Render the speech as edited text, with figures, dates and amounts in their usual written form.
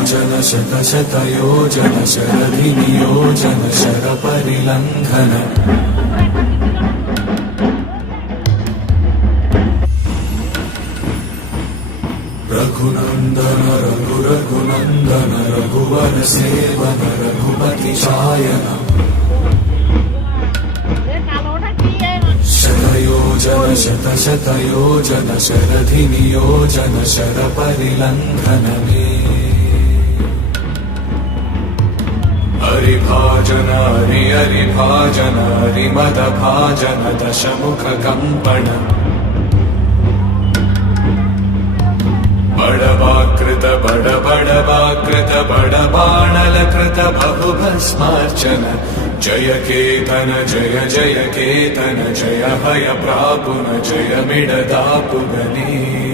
शतयोजन शतशतयोजन शरधिनियोजन शरपरिलङ्घन रघुनन्दन रघुरघुनन्दन रघुवर seven Raghupati Shayan शतयोजन शतशतयोजन शरधिनियोजन शरपरिलङ्घन हरिभाजन हरिभाजन हरिमदभाजन दशमुख कंपन बड़वाकृत बड़वाकृत बड़बाणलकृत बहुभस्मार्चन जय केतन जय केतन जय हय प्रापुन जय मिडदापुगनी